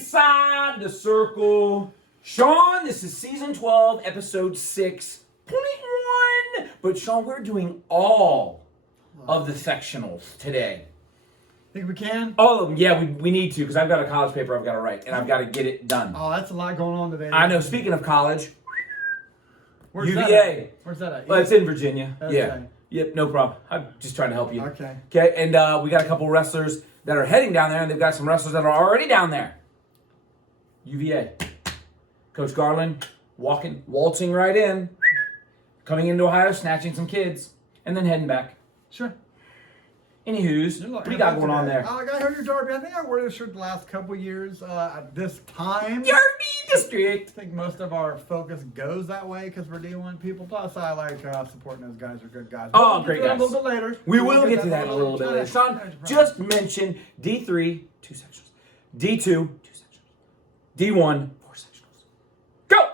Inside the Circle. Sean, this is season 12, episode 6.1. But Sean, we're doing all of the sectionals today. Think we can? All of them, yeah, we need to, because I've got a college paper I've got to write, and I've got to get it done. Oh, that's a lot going on today. I know, speaking of college, Where's UVA. That at? Where's that at? Well, it's in Virginia. Okay. Yeah. Yep, no problem. I'm just trying to help you. Okay. Okay, and we got a couple wrestlers that are heading down there, and they've got some wrestlers that are already down there. UVA. Coach Garland waltzing right in, coming into Ohio, snatching some kids, and then heading back. Sure. Anywho's, what do you got going on there? I heard your Derby. I think I wore this shirt the last couple years at this time. Derby District. I think most of our focus goes that way because we're D1 people. Plus, I like supporting those guys. They're good guys. Oh, great guys. A little bit later. We will get to that a little bit later. Sean just mentioned D3, 2 sectionals. D2, 2 sectionals. D1, 4 sectionals. Go!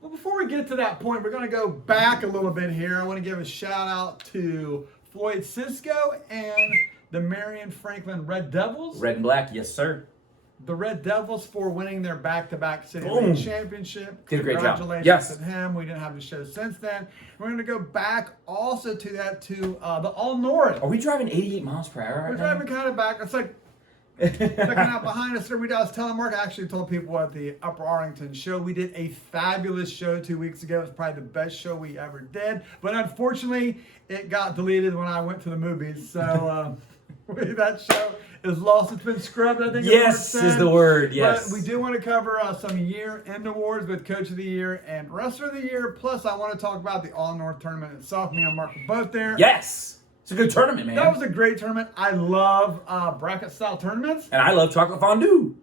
Well, before we get to that point, we're going to go back a little bit here. I want to give a shout out to Floyd Cisco and the Marion Franklin Red Devils. Red and black, yes, sir. The Red Devils for winning their back-to-back City Boom. League championship. Did a great job. Congratulations Yes. to him. We didn't have the show since then. We're going to go back also to that to the All North. Are we driving 88 miles per hour right We're now? driving kind of back. It's like looking out behind us. I was telling Mark, I actually told people at the Upper Arlington show, we did a fabulous show 2 weeks ago. It was probably the best show we ever did. But unfortunately, it got deleted when I went to the movies. So that show is lost. It's been scrubbed, I think. Yes is the word, yes. But we do want to cover some year-end awards with Coach of the Year and Wrestler of the Year. Plus, I want to talk about the All-North tournament itself. Me and Mark were both there. Yes. It's a good tournament, man. That was a great tournament. I love bracket-style tournaments. And I love chocolate fondue.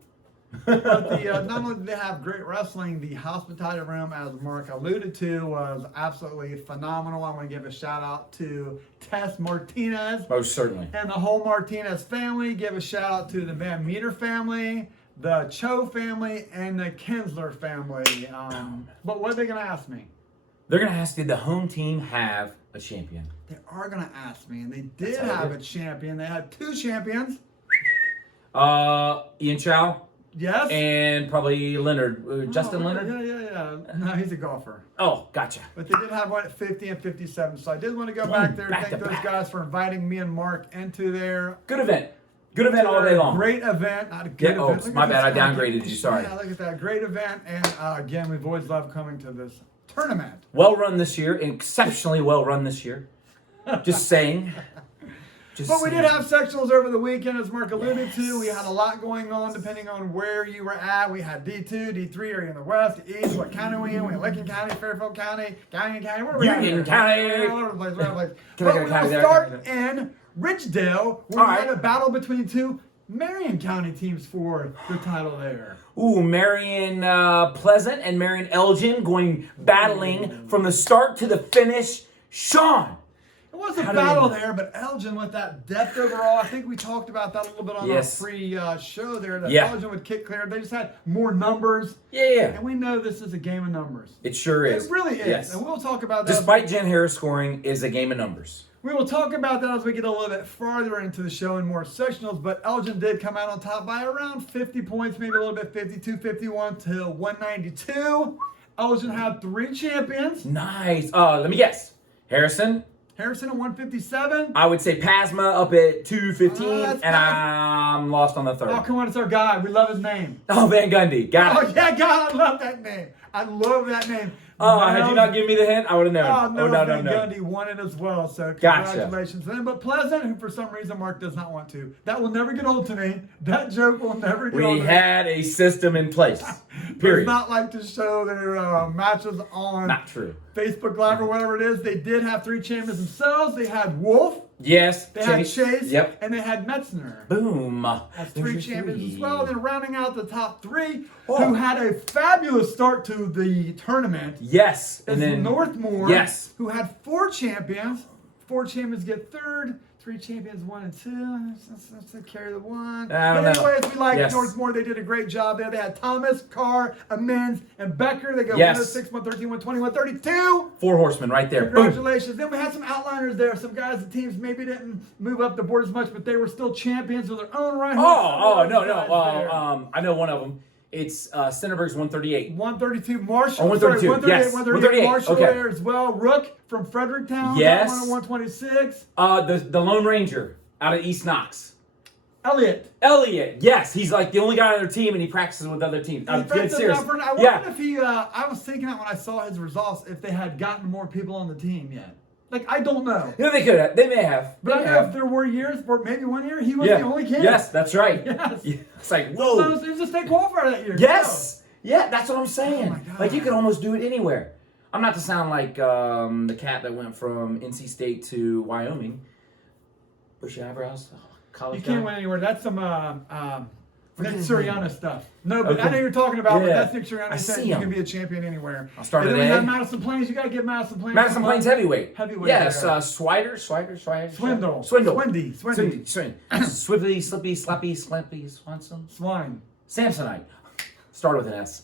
But not only did they have great wrestling, the hospitality room, as Mark alluded to, was absolutely phenomenal. I want to give a shout out to Tess Martinez Most certainly. and the whole Martinez family. Give a shout out to the Van Meter family, the Cho family, and the Kinsler family. But what are they going to ask me? They're going to ask, did the home team have a champion? They are going to ask me, and they did have a champion. They had 2 champions. Ian Chow. Yes. And probably Leonard. Justin Leonard? Yeah. No, he's a golfer. Oh, gotcha. But they did have one at 50 and 57. So I did want to go back there and back thank to those back. guys for inviting me and Mark into their Good event. Good event all day long. great event. Not a good Yeah, oh, event. Look my at bad. this I guy. downgraded you. Sorry. Yeah, look at that. Great event. And again, we've always loved coming to this tournament. Well run this year. Exceptionally well run this year. Just saying. But we did have sectionals over the weekend, as Mark alluded to. We had a lot going on depending on where you were at. We had D2, D3, are you in the West, East, what county are we in? We had Lincoln County, Fairfield County, Union County. Where are we at? Union County. All over the place, all over the place. Can I But get a we county will there? start in Ridgedale, where All we right. had a battle between 2 Marion County teams for the title there. Ooh, Marion Pleasant and Marion Elgin battling from the start to the finish. Sean. It was a How do we- battle there, but Elgin with that depth overall, I think we talked about that a little bit on Yes. our pre-show there, that Yeah. Elgin would kick clear. They just had more numbers. Yeah. And we know this is a game of numbers. It sure is. It really is. Yes. And we'll talk about that. Despite Jen Harris scoring, is a game of numbers. We will talk about that as we get a little bit farther into the show and more sectionals, but Elgin did come out on top by around 50 points, maybe a little bit, 52, 51 to 192. Elgin had 3 champions. Nice. Let me guess. Harrison. Harrison at 157. I would say Pasma up at 215, that's and I'm lost on the third. Oh, come on, it's our guy. We love his name. Oh, Van Gundy. Got Oh, it. yeah, God, I love that name. I love that name. Had you not given me the hint, I would have known. Oh, no, no. Gundy won it as well, so Gotcha. congratulations to him. But Pleasant, who for some reason Mark does not want to. That will never get old to me. That joke will never get old We to me. had a system in place. Period. Does not like to show their matches on Not true. Facebook Live or whatever it is. They did have 3 champions themselves. They had Wolf, Yes. they had Chase, Yep. and they had Metzner. Boom. That's There's 3 your champions 3. as well. Then rounding out the top 3, Oh. who had a fabulous start to the tournament, Yes. is And then Northmore, Yes. who had 4 champions. 4 champions get 3rd, 3 champions, 1 and 2. Let's carry the 1. I don't But know. anyways, we like Yes. Northmore. They did a great job there. They had Thomas, Carr, Amends, and Becker. They go Yes. 106, 113, 120, 132. 4 horsemen right there. Boom. Congratulations. Then we had some outliners there. Some guys, the teams maybe didn't move up the board as much, but they were still champions of their own right. Oh, no. I know one of them. It's Stenberg's 138. 132 Marshall. Oh, 132, Sorry, 138, yes. 138 Marshall okay. there as well. Rook from Fredericktown. Yes. Got one at 126. The Lone Ranger out of East Knox. Elliott. Yes, he's like the only guy on their team, and he practices with other teams. I'm dead Defensive serious. number. I wonder if he. I was thinking that when I saw his results, if they had gotten more people on the team yet. Like, I don't know. Yeah, they could have. They may have. But They I know if there were years, or maybe one year, he was the only kid. Yes, that's right. Yes. Yeah, it's like, whoa. So he was a state qualifier that year. Yes. Yeah, that's what I'm saying. Oh my God. Like, you could almost do it anywhere. I'm not to sound like the cat that went from NC State to Wyoming. Bushy eyebrows. Oh, college You can't guy. win anywhere. That's some Nick Sirianni stuff. No, but Okay. I know you're talking about, but Yeah. that's Nick Sirianni I saying see you him. can be a champion anywhere. I'll start And at then we A. have Madison Plains. You got to give Madison Plains. Madison some Plains love. heavyweight. Heavyweight, Yes, yeah. Swindle. Swindle. Swindle. Swindy. Swiftly, slippy, slappy, slampy, Swanson. Swine. Samsonite. Start with an S.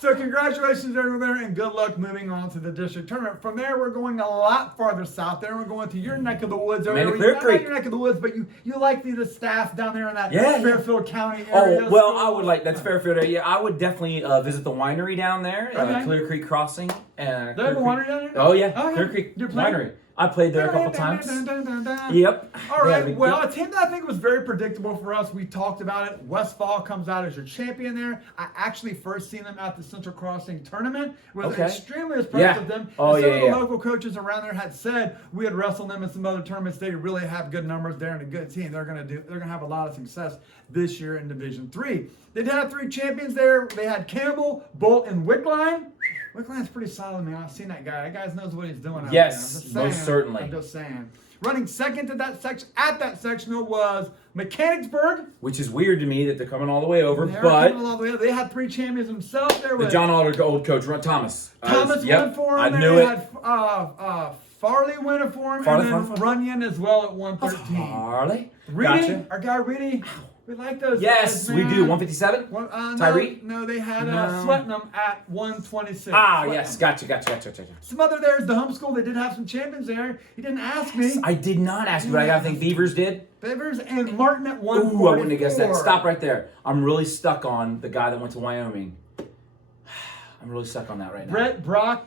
So congratulations everyone there, and good luck moving on to the district tournament. From there, we're going a lot farther south there. We're going to your neck of the woods. Over Amanda there. Clear Not Creek. your neck of the woods, but you like the staff down there in that Yeah. Fairfield County area. Oh, well, I would like, that's Fairfield area. I would definitely visit the winery down there, Okay. Clear Creek Crossing. They have a Clear Creek- winery down there? Oh, yeah. Okay. Clear Creek You're playing? Winery. I played there a couple times. Yep. Yep. All They had a right. big Well, deal. a team that I think was very predictable for us. We talked about it. Westfall comes out as your champion there. I actually first seen them at the Central Crossing tournament. Was Okay. extremely impressed Yeah. with them. Oh, and some yeah, of the yeah. local coaches around there had said we had wrestled them in some other tournaments. They really have good numbers there and a good team. They're gonna have a lot of success this year in Division 3. They did have 3 champions there. They had Campbell, Bolt, and Wickline. Wickline's pretty solid, man. I've seen that guy. That guy knows what he's doing out Yes, there. I'm just most saying. certainly. I'm just saying. Running second to that section at that sectional was Mechanicsburg. Which is weird to me that they're coming all the way over, They're but coming all the way up. They had 3 champions themselves. There the was John Alder old coach, Thomas. Thomas went for him. I knew They it. had Farley went for him, Farley, and then Farley. Runyon as well at 113. Harley. Reedy, Gotcha. our guy Reedy, we like those. Yes, guys, we man. do. 157? Tyree? No, they had No. Swetnam at 126. Ah, Swetnam. yes. Gotcha. Some other there's the homeschool. They did have some champions there. He didn't ask me. I did not ask you, but I gotta think Beavers did. Beavers and Martin at 144. Ooh, I wouldn't have guessed that. Stop right there. I'm really stuck on the guy that went to Wyoming. I'm really stuck on that right now. Brett Brock.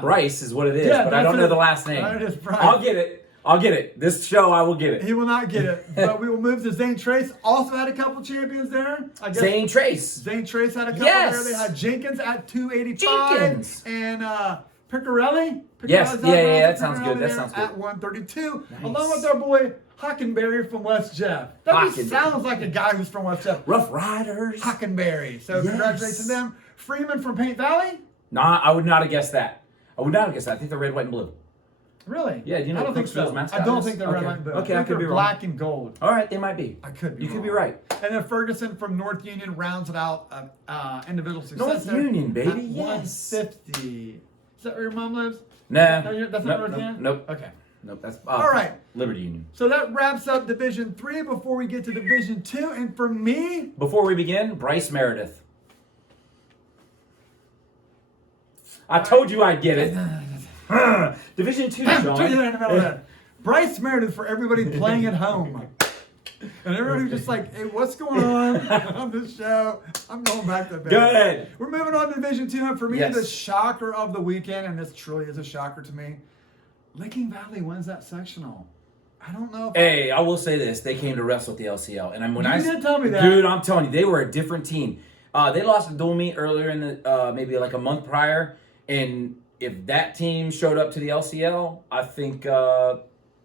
Bryce is what it is, Yeah, but I don't that's know it. the last name. It is Bryce. I'll get it. This show, I will get it. He will not get it. But we will move to Zane Trace. Also had a couple champions there. I guess Zane Trace. Zane Trace had a couple Yes. there. They had Jenkins at 285. Jenkins. And Piccarelli. Yes. Piccarelli's Yeah, out that there. sounds good. That There sounds good. At 132. Nice. Along with our boy Hockenberry from West Jeff. That just Hockenberry. sounds like a guy who's from West Jeff. Rough Riders. Hockenberry. So Yes. congratulations to them. Freeman from Paint Valley. Nah, I would not have guessed that. I think they're red, white, and blue. Really? Yeah, do you know I what don't think Crooksville's so. mascot I don't is? think they're Okay. red, white, and blue. Okay, I think could be they're wrong. black and gold. All right, they might be. I could be You wrong. could be right. And then Ferguson from North Union rounds it out individual success. North there Union, baby, at yes. 150. Is that where your mom lives? Nah. No, that's not Nope, North nope, Union? Nope. Okay. Nope. That's All right. Liberty Union. So that wraps up Division 3 before we get to Division 2. And for me, Before we begin, Bryce Meredith. I told you I'd get it. Division 2, Turn Sean. it in the middle of that. Bryce Meredith for everybody playing at home. And everybody was just like, hey, what's going on this show? I'm going back to bed. Go ahead. We're moving on to Division 2. And for me, Yes. the shocker of the weekend, and this truly is a shocker to me, Licking Valley wins that sectional. I don't know if Hey, I will say this: they came to wrestle at the LCL, and You did tell me that. dude. I'm telling you, they were a different team. They lost a dual meet earlier in the maybe like a month prior, and if that team showed up to the LCL, I think I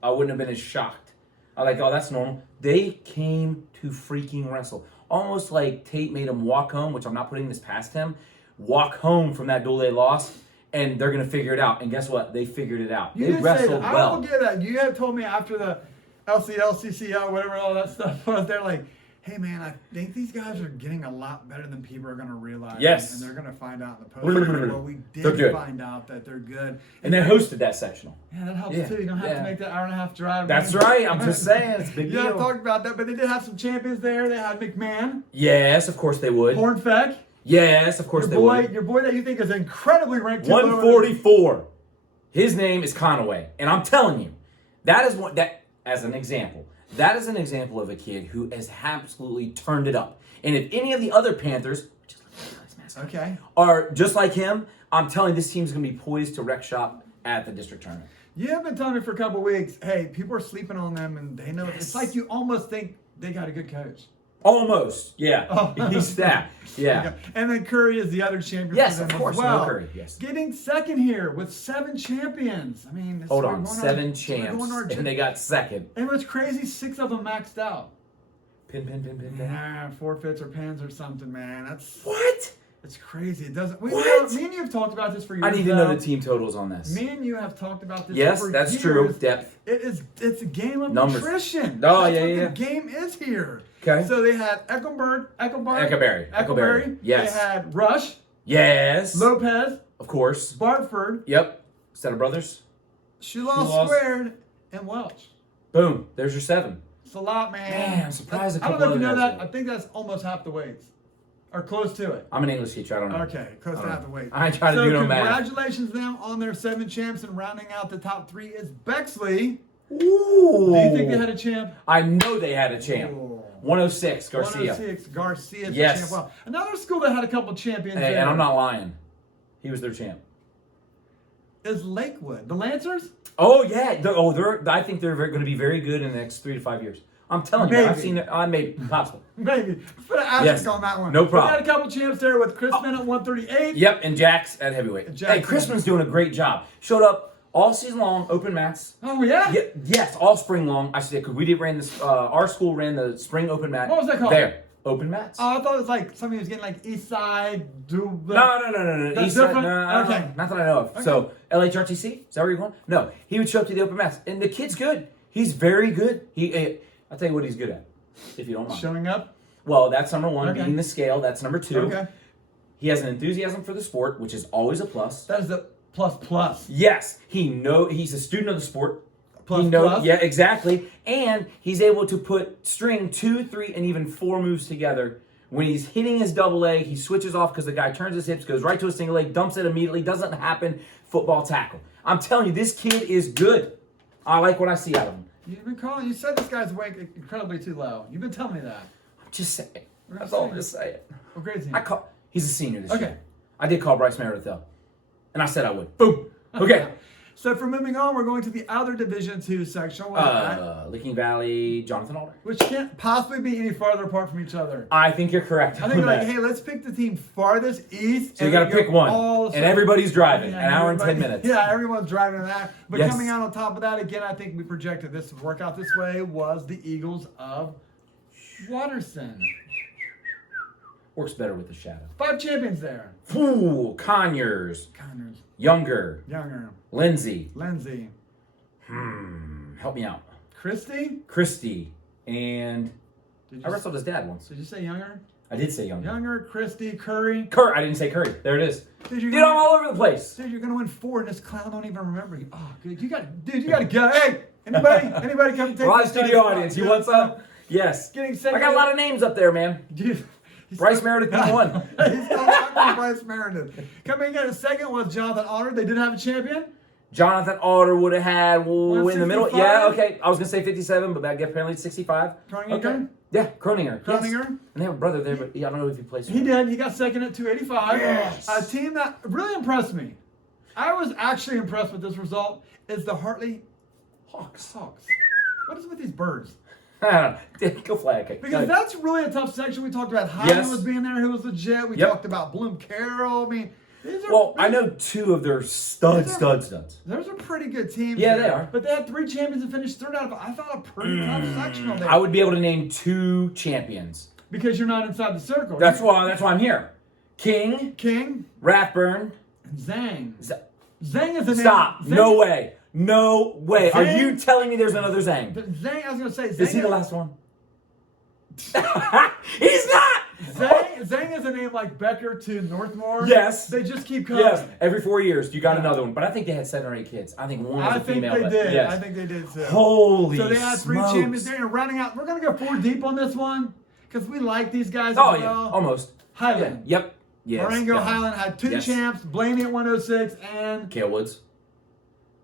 wouldn't have been as shocked. I like, oh, that's normal. They came to freaking wrestle, almost like Tate made them walk home, which I'm not putting this past him. Walk home from that duel they lost. And they're going to figure it out. And guess what? They figured it out. You They did say wrestled that. I well. will give that. You had told me after the LCL, CCL, whatever all that stuff was, they're like, hey man, I think these guys are getting a lot better than people are going to realize. Yes. And they're going to find out in the postseason. Well, we They're did good. find out that they're good. And they hosted that sectional. Yeah, that helps Yeah, too. You don't have yeah. to make that hour and a half drive. That's right. I'm just saying. It's a big Yeah, I deal. talked about that, but they did have some champions there. They had McMahon, Yes, of course they would. Hornfeck, Yes, of course they would. your boy that you think is incredibly ranked. 144. His name is Conaway. And I'm telling you, that is what that as an example. That is an example of a kid who has absolutely turned it up. And if any of the other Panthers, which is like mascot, Okay. are just like him, I'm telling you, this team's going to be poised to wreck shop at the district tournament. You have been telling me for a couple of weeks, hey, people are sleeping on them and they know. Yes. It's like you almost think they got a good coach. Almost, yeah. Oh. He's that, yeah. Okay. And then Curry is the other champion Yes, for them of course, as well. no Curry, yes. Getting second here with 7 champions. I mean, Hold we're on, going 7 we're champs, going our- and they got second. And what's crazy, 6 of them maxed out. Pin. Nah, forfeits or pins or something, man. That's What? it's crazy. It doesn't. What? Me and you have talked about this for years. I need to know now. the team totals on this. Me and you have talked about this. Yes, for that's years. true. Depth. It's a game of Numbers. nutrition. Oh, That's yeah, what yeah. the game is here. Okay. So they had Eckelberry. Yes. They had Rush, Yes. Lopez, Of course. Bartford, Yep. Set of brothers. Shulaw Shulaw. Squared, and Welch. Boom. There's your 7. It's a lot, man. Man, I'm surprised a I don't couple know if you know other that. guys I think that's almost half the weights. Or close to it. I'm an English teacher. I don't know. Okay, close to half the weight. I try to do no math. Congratulations to them on their 7 champs, and rounding out the top 3 is Bexley. Ooh. Do you think they had a champ? I know they had a champ. Ooh. 106, Garcia. 106, Garcia. Yes. Champ. Wow. Another school that had a couple champions Hey, there and I'm not lying. He was their champ. is Lakewood. The Lancers? Oh yeah. I think they're going to be very good in the next 3 to 5 years. I'm telling you. I've Maybe. seen it. I made possible. Maybe. Put an asterisk Yes. on that one. No problem. We had a couple champs there with Chris at 138. Yep, and Jax at heavyweight. Jax Hey, Chrisman's doing a great job. Showed up all season long, open mats. Oh, yeah? Yes, all spring long. I said because we did ran this. Our school ran the spring open mat. What was that called? There, open mats. Oh, I thought it was like somebody was getting like East Side, No. That's East side, different? no, Okay. Not that I know of. Okay. So LHRTC, is that where you're going? No, he would show up to the open mats, and the kid's good. He's very good. I'll tell you what he's good at, if you don't mind. Showing up. Well, that's number 1. Okay. Beating the scale. That's number 2. Okay. He has an enthusiasm for the sport, which is always a plus. That is the plus. Yes, he's a student of the sport. Plus, plus. Yeah, exactly. And he's able to string 2, 3, and even 4 moves together. When he's hitting his double leg, he switches off because the guy turns his hips, goes right to a single leg, dumps it immediately. Doesn't happen. Football tackle. I'm telling you, this kid is good. I like what I see out of him. You said this guy's weight incredibly too low. You've been telling me that. I'm just saying. We're That's just all saying. I'm just saying. What grade is he? He's a senior this Okay. year. I did call Bryce Meredith though, and I said I would. Boom. Okay. So for moving on, we're going to the other Division II section. Licking Valley, Jonathan Alder. Which can't possibly be any farther apart from each other. I think you're correct. I think we're like, hey, let's pick the team farthest east. So you got to pick one, and everybody's driving an hour and 10 minutes. Yeah, everyone's driving that. But Yes. coming out on top of that, again, I think we projected this to work out this way, was the Eagles of Waterson. Works better with the shadow. 5 champions there. Ooh, Conyers, Connors, Younger, Younger, Lindsay. Lindsay, Help me out. Christy, and Did I wrestled his dad once. Did you say Younger? I did say Younger. Younger, Christy, Curry. I didn't say Curry. There it is. Dude, Dude, I'm all over the place. Dude, you're gonna win 4, and this clown don't even remember you. Oh, good. You gotta go. Hey, anybody come take Live this guy's studio spot. audience. You want some? Yes. Getting second. I got a lot of names up there, man. Dude, Bryce Meredith, number 1. He's still rocking Bryce Meredith. Coming in at second was Jonathan Otter. They did have a champion. Jonathan Alder would have had in the middle. 165? Yeah, okay. I was going to say 57, but that apparently it's 65. Kroninger? Okay. Yeah, Kroninger. Yes. Kroninger. And they have a brother there, but I don't know if he plays. He did. He got second at 285. Yes. A team that really impressed me. I was actually impressed with this result. Is the Hartley Hawks. What is with these birds? Go fly. Okay. Because that's really a tough section. We talked about Hyman Yes. was being there, who was legit. We Yep. talked about Bloom Carroll. I mean, these are Well, I know 2 of their studs. There's a pretty good team. Yeah, there. they are. But they had 3 champions and finished third out of. I thought a pretty tough sectional there. I would be able to name 2 champions. Because you're not inside the circle. That's why I'm here. King, Rathburn, and Zhang. Z- Zhang is the name. Stop. Zhang, No way. No way. Are Zhang- you telling me there's another Zhang? Zhang, I was going to say, Zhang Is he the last one? He's not. Zhang is a name like Becker to Northmore. Yes. They just keep coming. Yes. Every 4 years, you got another one. But I think they had 7 or 8 kids. I think one was a female. I think they did. Yes. I think they did too. Holy So they had 3 smokes. champions there. And rounding out, we're going to go 4 deep on this one because we like these guys Oh, as yeah. well. Almost. Highland. Yeah. Yep. Yes. Marengo definitely. Highland had 2 Yes. champs, Blaney at 106, and Kale Woods.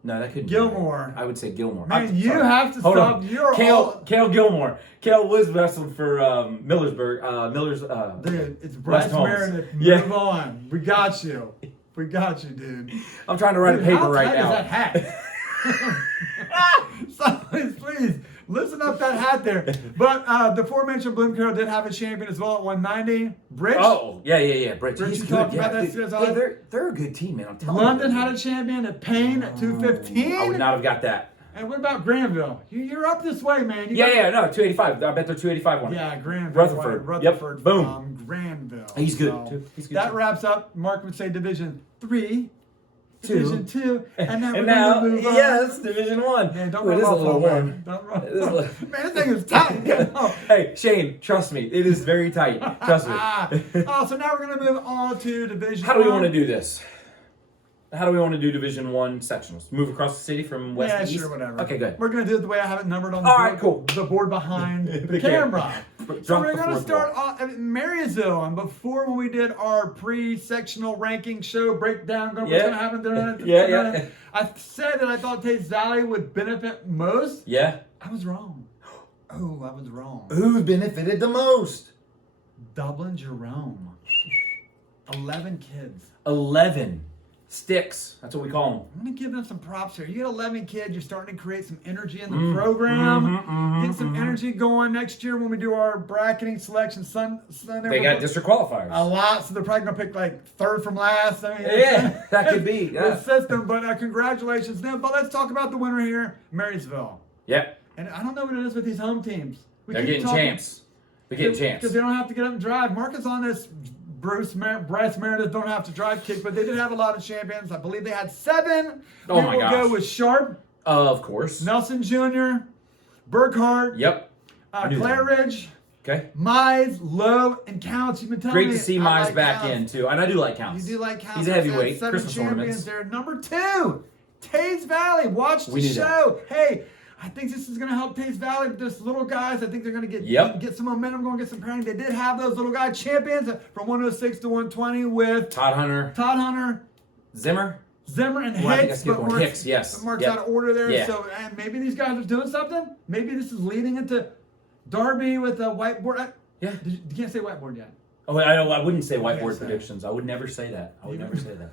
No, that couldn't Gilmore. be right. I would say Gilmore. Man, you Sorry. have to Hold stop. on. You're Kale Gilmore. Kale Woods wrestled for Millersburg. Miller's. Dude, it's Bryce West Holmes. Meredith. Yeah. Move on. We got you. We got you, dude. I'm trying to write a paper right now. How tight is that hat? So, please, listen up that hat there. But the aforementioned Bloomco did have a champion as well at 190. Bridge. Oh, yeah. Bridge. Bridge, He's you good. talked Yeah, about that dude. as well. Yeah, they're a good team, man. I'm telling London you. had a champion at Payne at 215. I would not have got that. And what about Granville? You're up this way, man. You Yeah, got- 285. I bet they're 285 one. Yeah, Granville. Rutherford. Rutherford Yep. Boom. from Granville. He's good, So too. He's good, that too. wraps up, Mark would say, Division 3. 2. Division 2. And now we're And going now, to move on. yes, Division 1. Man, don't Ooh, run this is a off little on warm. me. Don't run. This is a little- Man, this thing is tight. Oh. Hey, Shane, trust me. It is very tight. Trust me. So now we're going to move on to Division How do we 1. want to do this? How do we want to do Division 1 sectionals? Move across the city from west Yeah, to east? sure, whatever. Okay, good. We're going to do it the way I have it numbered on the All board, right, cool. the board behind the The camera. camera. So Drop we're the going to fourth start wall. off at Marysville. And before when we did our pre-sectional ranking show breakdown, what's Yeah. going to happen? Yeah. I said that I thought Taste Valley would benefit most. Yeah. I was wrong. Oh, I was wrong. Who benefited the most? Dublin Jerome. 11 kids. 11 sticks. That's what we call them. I'm going to give them some props here. You get 11 kids, you're starting to create some energy in the program. Get some energy going next year when we do our bracketing selection. Sunday. They got district qualifiers. a lot, so they're probably going to pick like third from last. I mean, Yeah, that could be. The Yeah. system, but congratulations to them. But let's talk about the winner here, Marysville. Yep. And I don't know what it is with these home teams. They're getting champs. They're getting champs. Because they don't have to get up and drive. Marcus on this Bryce Meredith don't have to drive kick, but they did have a lot of champions. I believe they had 7. Oh my will gosh. go with Sharp, Of course. Nelson Jr., Burkhart, Yep. I knew that. Claridge, Okay. Mize, Lowe, and Counts. You've been telling me. Great to see I Mize like back Counts. in, too. And I do like Counts. You do like Counts. He's a heavyweight. 7 Christmas champions ornaments. there. Number 2, Taze Valley. Watch the We knew that. show. Hey, I think this is going to help Taze Valley with this little guys. I think they're going to get some momentum, going to get some pairing. They did have those little guy champions from 106 to 120 with Todd Hunter. Zimmer. and Well, I think I Hicks. skipped one. Mark's- Hicks, yes. but Mark's Yep. out of order there. Yeah. So and maybe these guys are doing something. Maybe this is leading into Darby with a whiteboard. Yeah. You can't say whiteboard yet. Oh, I wouldn't say whiteboard say it. predictions. I would never say that. I would never say that.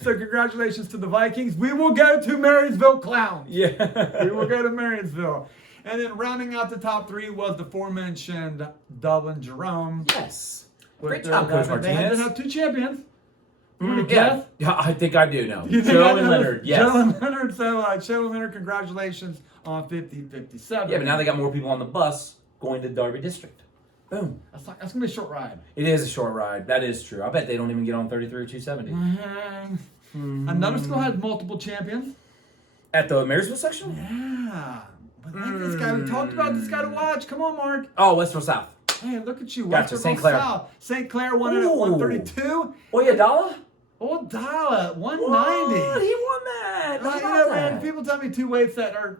So congratulations to the Vikings. We will go to Marysville Clowns. Yeah. We will go to Marysville. And then rounding out the top 3 was the aforementioned Dublin Jerome. Yes. With Great their job, Coach 11. They had to Martinez. have 2 champions. You want to Yeah. guess? Yeah, I think I do know. You think Joe I and know? Leonard. Yes. Joe and Leonard. So Joe and Leonard, congratulations on 50-57. Yeah, but now they got more people on the bus going to Derby District. Boom. That's going to be a short ride. It is a short ride. That is true. I bet they don't even get on 33 or 270. Another school had multiple champions. At the Marysville section? Yeah. But look at this guy. We talked about this guy to watch. Come on, Mark. Oh, Westfield South. Hey, look at you. Gotcha, Western St. Clair. South. St. Clair won it at Ooh. 132. Oyadala? Old Dalla at 190. What? He won that. How You about know, that? man, people tell me 2 weights that are.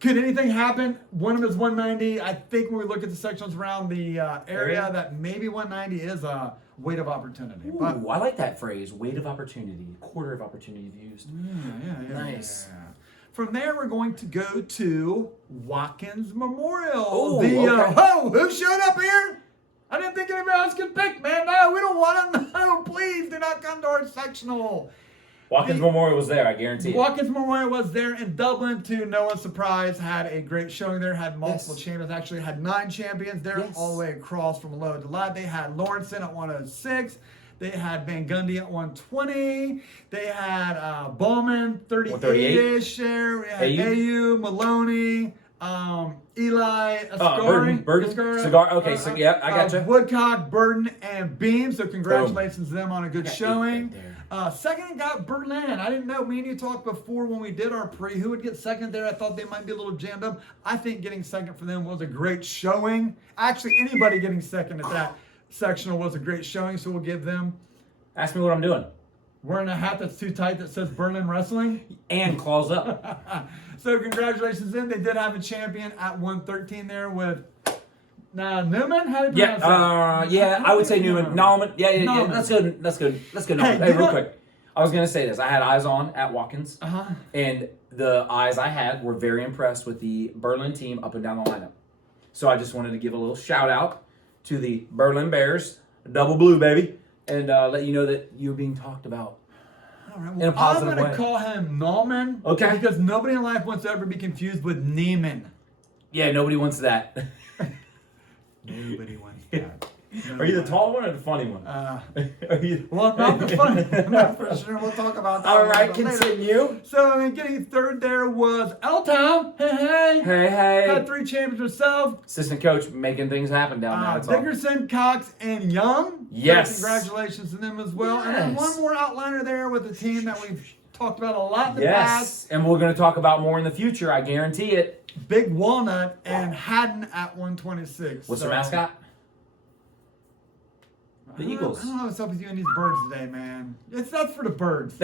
Could anything happen? One of them is 190. I think when we look at the sections around the area, that maybe 190 is a weight of opportunity. Ooh, But I like that phrase. Weight of opportunity. Quarter of opportunity used. yeah. Nice. Yeah. From there, we're going to go to Watkins Memorial. Oh, the okay. who showed up here? I didn't think anybody else could pick, man. No, we don't want them. No, please do not come to our sectional. Watkins Memorial was there, I guarantee. Watkins Memorial was there in Dublin, to no one's surprise. Had a great showing there. Had multiple champions. Actually, had 9 champions there, all the way across from low to low. They had Lawrenson at 106. They had Van Gundy at 120. They had Bowman 38-ish there. We had AU, Maloney, Eli, Ascari. Burden, Cigar. Okay, so yeah, I gotcha. Woodcock, Burden, and Beam. So congratulations to them on a good showing. Second got Berlin. I didn't know. Me and you talked before when we did our pre who would get second there. I thought they might be a little jammed up. I think getting second for them was a great showing. Actually, anybody getting second at that sectional was a great showing, so we'll give them. Ask me what I'm doing. Wearing a hat that's too tight that says Berlin Wrestling. And claws up. So congratulations to them. They did have a champion at 113 there with Newman. How do you pronounce that? Yeah, I would say Newman. Nauman. Yeah. Nauman. That's good. That's good. Hey, Hey, real quick. I was gonna say this. I had eyes on at Watkins, Uh-huh. and the eyes I had were very impressed with the Berlin team up and down the lineup. So I just wanted to give a little shout out to the Berlin Bears, double blue baby, and let you know that you're being talked about. All right, In a positive I'm going way. to call him Nauman. Okay. Because nobody in life wants to ever be confused with Neiman. Yeah, nobody wants that. Nobody wants that. Are you the tall one or the funny one? Uh, Are you... Well, not the funny. Not for sure. We'll talk about that. All a little right, bit later. continue. So, I mean, getting third there was L-Town. Hey. Hey. Had 3 champions herself. Assistant coach making things happen down there. That's all. Dickerson, Cox, and Young. Yes. So congratulations to them as well. And then Yes. one more outliner there with a team that we've talked about a lot in the past. Yes, and we're going to talk about more in the future. I guarantee it. Big Walnut and Haddon at 126. What's their mascot? The Eagles. I don't know what's up with you and these birds today, man. That's for the birds.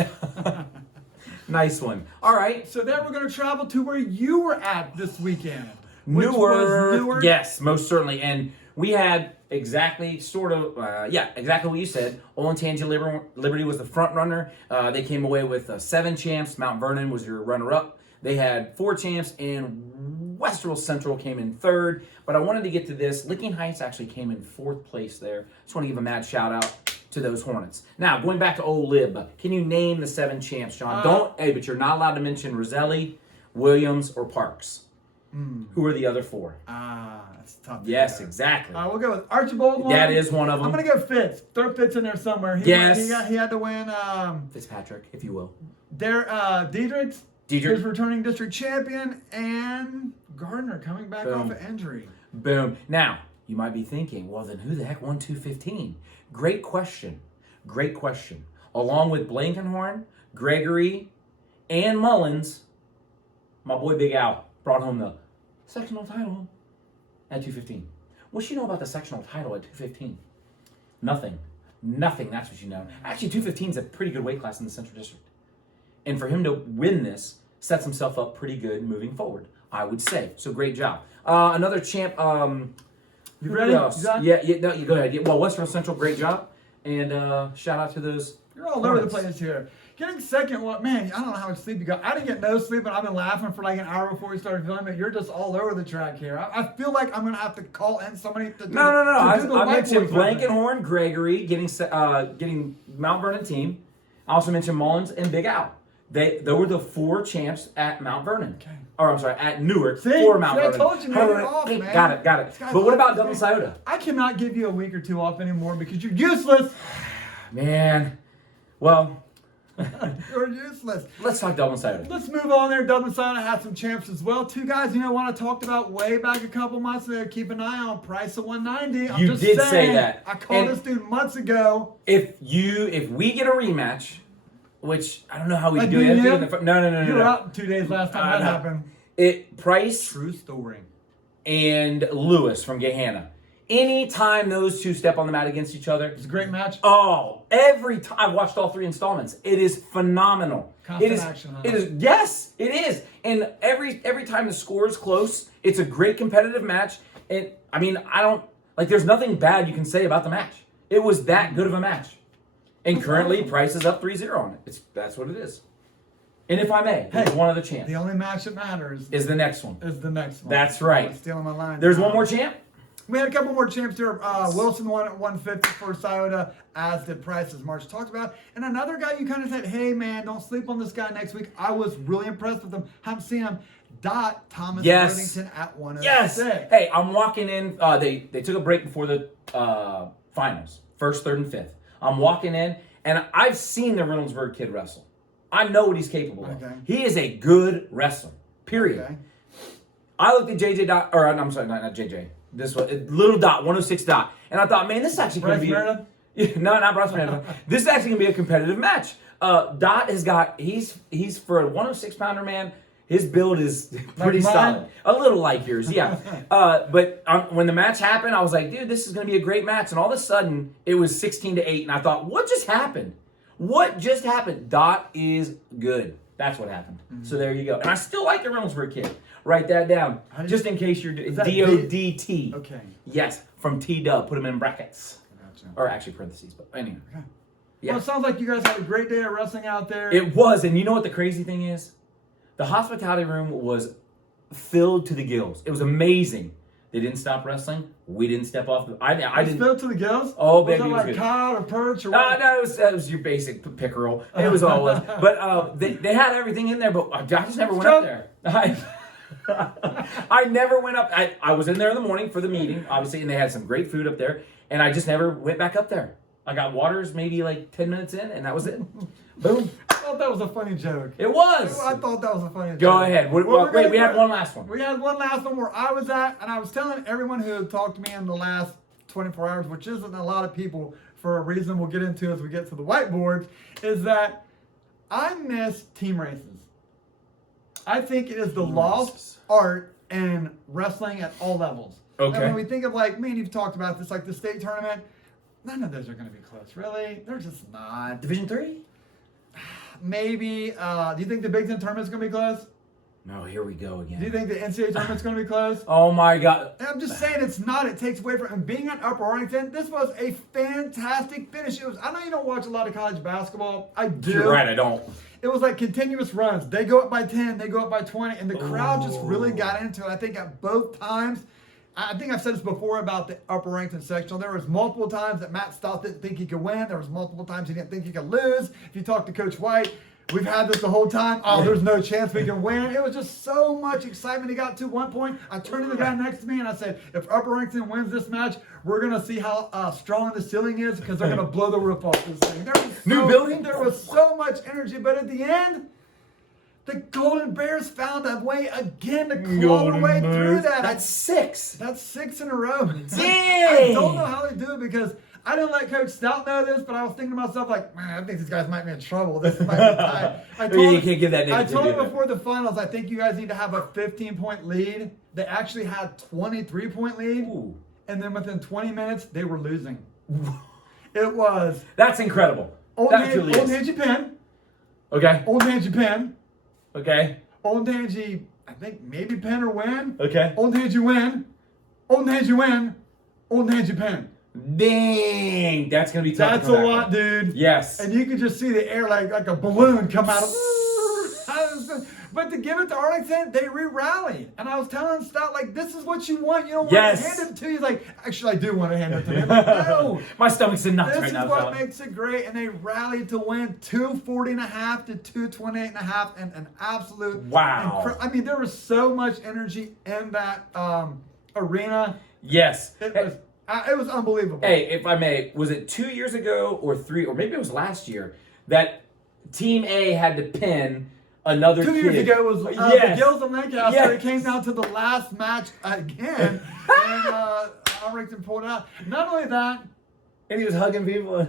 Nice one. All right. So then we're going to travel to where you were at this weekend. Which was Newark. Newark. Yes, most certainly. And we had exactly exactly what you said. Olentangy Liberty was the front runner. They came away with 7 champs. Mount Vernon was your runner-up. They had 4 champs, and Westerville Central came in 3rd. But I wanted to get to this. Licking Heights actually came in 4th place there. Just want to give a mad shout-out to those Hornets. Now, going back to Old Lib, can you name the 7 champs, John? But you're not allowed to mention Roselli, Williams, or Parks. Who are the other 4? That's tough. Yes, exactly. We'll go with Archibald. That is one of them. I'm going to go Fitz. Throw Fitz in there somewhere. Yes. He had to win. Fitzpatrick, if you will. Diedrich's. Diedrich. His returning district champion, and Gardner coming back Boom. off of injury. Boom. Now, you might be thinking, well, then who the heck won 215? Great question. Great question. Along with Blankenhorn, Gregory, and Mullins, my boy Big Al brought home the sectional title at 215. What's you know about the sectional title at 215? Nothing. Nothing, that's what you know. Actually, 215 is a pretty good weight class in the Central District. And for him to win this sets himself up pretty good moving forward, I would say. So great job. Another champ. You ready? Who else? You done? Yeah, no, you go ahead. Yeah, well, Western Central, great job. And shout out to those. You're all over the Hornets. place here. Getting second, well, man, I don't know how much sleep you got. I didn't get no sleep, and I've been laughing for like an hour before we started filming it. You're just all over the track here. I feel like I'm going to have to call in somebody to do No. to do the I white mentioned boys with me. Blankenhorn, Gregory, getting Mount Vernon team. I also mentioned Mullins and Big Al. They were the 4 champs at Mount Vernon. Okay. Or I'm sorry, at Newark See? for Mount See, I Vernon. told you, man, you're off, man. Got it. This guy's But what off about his Dublin game. Scioto? I cannot give you a week or 2 off anymore because you're useless. Man, well, You're useless. let's talk Dublin Scioto. Let's move on there. Dublin Side had some champs as well. 2 guys, what I talked about way back a couple months ago. Keep an eye on Price of 190. I'm You just did say saying, that. I called And- this dude months ago. If we get a rematch, which I don't know how we Like do it. you? No. You were out 2 days last time that no. happened. Price True story. and Lewis from Gehanna. Anytime those 2 step on the mat against each other, It's a great match. oh, every time I've watched all 3 installments, it is phenomenal. Constant it is, action, huh? It is. Yes, it is. And every time the score is close, it's a great competitive match. And I mean, there's nothing bad you can say about the match. It was that good of a match. And currently, Price is up 3-0 on it. That's what it is. And if I may, there's one other champ. The only match that matters Is the next one. is the next one. That's right. Stealing my line. There's one more champ. We had a couple more champs here. Wilson won at 150 for Scioto, as did Price, as March talked about. And another guy you kind of said, hey, man, don't sleep on this guy next week. I was really impressed with him. Haven't seen him. Thomas Yes. Worthington at 106. Yes. Hey, I'm walking in. They took a break before the finals, 1st, 3rd, and 5th. I'm walking in, and I've seen the Reynoldsburg kid wrestle. I know what he's capable of. Okay. He is a good wrestler. Period. Okay. I looked at JJ Dot, or I'm sorry, not JJ. This one, Little Dot, 106 Dot, and I thought, man, this is actually going to Bryce be. Meredith? No, not Bronson Man. This is actually gonna be a competitive match. Dot has got he's for a 106-pounder man. His build is pretty solid. A little like yours, yeah. But when the match happened, I was like, dude, this is gonna be a great match. And all of a sudden, it was 16-8, and I thought, what just happened? What just happened? Dot is good. That's what happened. So there you go. And I still like the Reynolds for a kid. Write that down, just in case you're DODT. Okay. Yes, from T-Dub. Put them in brackets. Gotcha. Or actually parentheses, but anyway. Okay. Yeah. Well, it sounds like you guys had a great day of wrestling out there. It was, and you know what the crazy thing is? The hospitality room was filled to the gills. It was amazing. They didn't stop wrestling. We didn't step off. I didn't. Filled to the gills? Oh, baby, was it it was like good. cod or perch or what? No, it was your basic pickerel. It was all it was. But they had everything in there, but I just never went up there. I never went up. I was in there in the morning for the meeting, obviously, and they had some great food up there, and I just never went back up there. I got waters maybe like 10 minutes in, and that was it. Boom. I thought that was a funny joke. It was. I thought that was a funny joke. Go ahead. Wait, we had one last one. We had one last one where I was at, and I was telling everyone who had talked to me in the last 24 hours, which isn't a lot of people for a reason we'll get into as we get to the whiteboards, is that I miss team races. I think it is the lost art in wrestling at all levels. Okay. And when we think of like, me and you've talked about this, like the state tournament, none of those are going to be close, really. They're just not. Division 3? Maybe. Do you think the Big Ten tournament's going to be close? No, here we go again. Do you think the NCAA tournament's going to be close? Oh my God. And I'm just saying it's not. It takes away from. And being at Upper Arlington, this was a fantastic finish. It was. I know you don't watch a lot of college basketball. I do. You're right, I don't. It was like continuous runs. They go up by 10, they go up by 20, and the crowd just really got into it. I think at both times. I think I've said this before about the Upper Arlington sectional. There was multiple times that Matt Stott didn't think he could win. There was multiple times he didn't think he could lose. If you talk to Coach White, we've had this the whole time. Oh, there's no chance we can win. It was just so much excitement. He got to one point. I turned to the guy next to me and I said, if Upper Arlington wins this match, we're going to see how strong the ceiling is because they're going to blow the roof off this thing. New building? There was so much energy, but at the end, the Golden Bears found a way again to claw their way through that. That's 6. That's 6 in a row. Dang! I don't know how they do it because I didn't let Coach Stout know this, but I was thinking to myself, like, man, I think these guys might be in trouble. This might be tied. You can't give that I told negativity. him before the finals, I think you guys need to have a 15-point lead. They actually had 23-point lead. Ooh. And then within 20 minutes, they were losing. It was That's incredible. Old Nancy Penn. Okay. Old Nancy Penn. Okay. Old Nancy, I think maybe Penn or win. Okay. Old Nancy win. Old Nancy win. Old Nancy Penn. Dang. That's going to be tough. That's a lot, dude. Yes. And you could just see the air like a balloon come out of. But to give it to Arlington, they re-rallied. And I was telling Stout, like, this is what you want. You don't want to hand it to you. He's like, actually, I do want to hand it to him. Like, no. My stomach's in knots This right is now, what fella. makes it great. And they rallied to win 240.5 to 228.5 and an absolute. Wow. I mean, there was so much energy in that arena. Yes. It was unbelievable. Hey, if I may, was it 2 years ago or 3, or maybe it was last year, that Team A had to pin another 2 kid? years ago was the Gills and Lancaster. Yes. It came down to the last match again, and Arlington pulled it out. Not only that, And he was hugging people.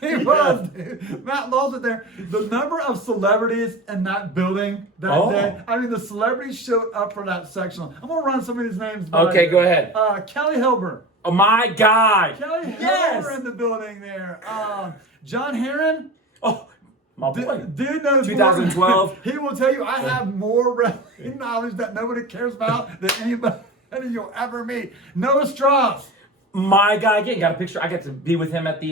he was. Dude. Matt Laws was there. The number of celebrities in that building that day. I mean, the celebrities showed up for that sectional. I'm gonna run some of these names. Okay, go ahead. Kelly Hilber. Oh my God. Kelly Yes. Hilber in the building there. John Heron. Oh, my boy. Dude knows 2012. More. He will tell you I have more wrestling knowledge that nobody cares about than anybody you'll ever meet. Noah Strauss. My guy again. Got a picture. I got to be with him at the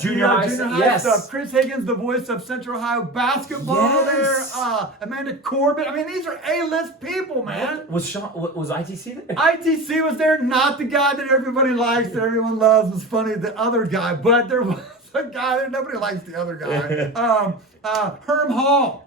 junior high. Junior high stuff. Chris Higgins, the voice of Central Ohio basketball there. Amanda Corbett. I mean, these are A-list people, man. Was ITC there? ITC was there. Not the guy that everybody likes, that everyone loves. Was funny, the other guy. But there was a guy there. Nobody likes the other guy. Herm Hall.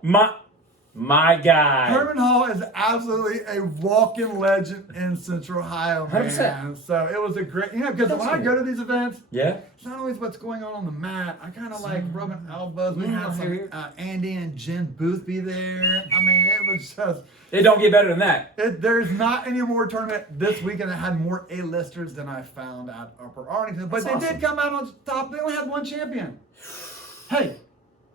My guy. Herman Hall is absolutely a walking legend in Central Ohio, man. 100%. So it was a great, because when I go to these events, Yeah. it's not always what's going on the mat. I kind of like rubbing elbows. We had some Andy and Jen Boothby there. I mean, it was just. It don't get better than that. There's not any more tournament this weekend that had more A-listers than I found at Upper Arlington. But That's they awesome. did come out on top. They only had one champion. Hey.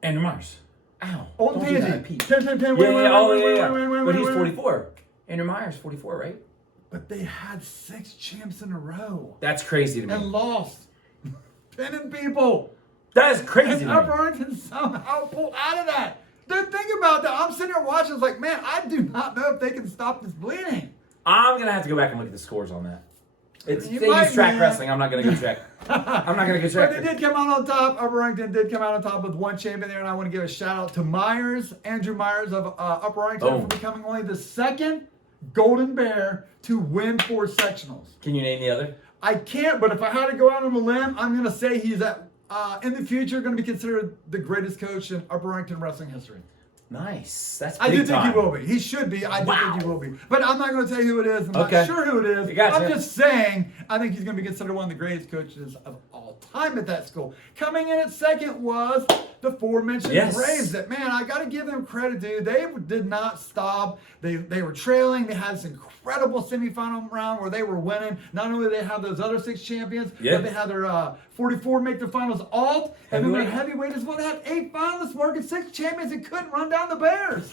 Andrew Myers. Ow. Old Don't do that, Tangy. Pete. 10, 10, 10, Yeah, win, yeah, win, yeah, win, yeah. win, win, But win, he's win. 44. Andrew Myers, 44, right? But they had 6 champs in a row That's crazy to me. and lost. Pinning people. That is crazy And to Upper me. Arlington somehow pulled out of that. Dude, think about that. I'm sitting there watching. It's like, man, I do not know if they can stop this bleeding. I'm going to have to go back and look at the scores on that. They You might, use track man. wrestling. I'm not going to go check. I'm not going to go check. But they did come out on top. Upper Arlington did come out on top with one champion there, and I want to give a shout out to Myers, Andrew Myers of Upper Arlington, Oh. for becoming only the second Golden Bear to win 4 sectionals. Can you name the other? I can't, but if I had to go out on a limb, I'm going to say he's in the future going to be considered the greatest coach in Upper Arlington wrestling history. Nice. That's I big do think time. he will be. He should be. I do Wow. think he will be. But I'm not going to tell you who it is. I'm Okay. not sure who it is. Gotcha. I'm just saying I think he's going to be considered one of the greatest coaches of all time at that school. Coming in at second was the aforementioned Yes. Braves. That, man, I got to give them credit, dude. They did not stop. They were trailing. They had this incredible semifinal round where they were winning. Not only did they have those other 6 champions, Yeah. but they had their 44 make the finals alt. And then their Heavyweight. heavyweight as well. They had 8 finalists, working 6 champions and couldn't run down the Bears.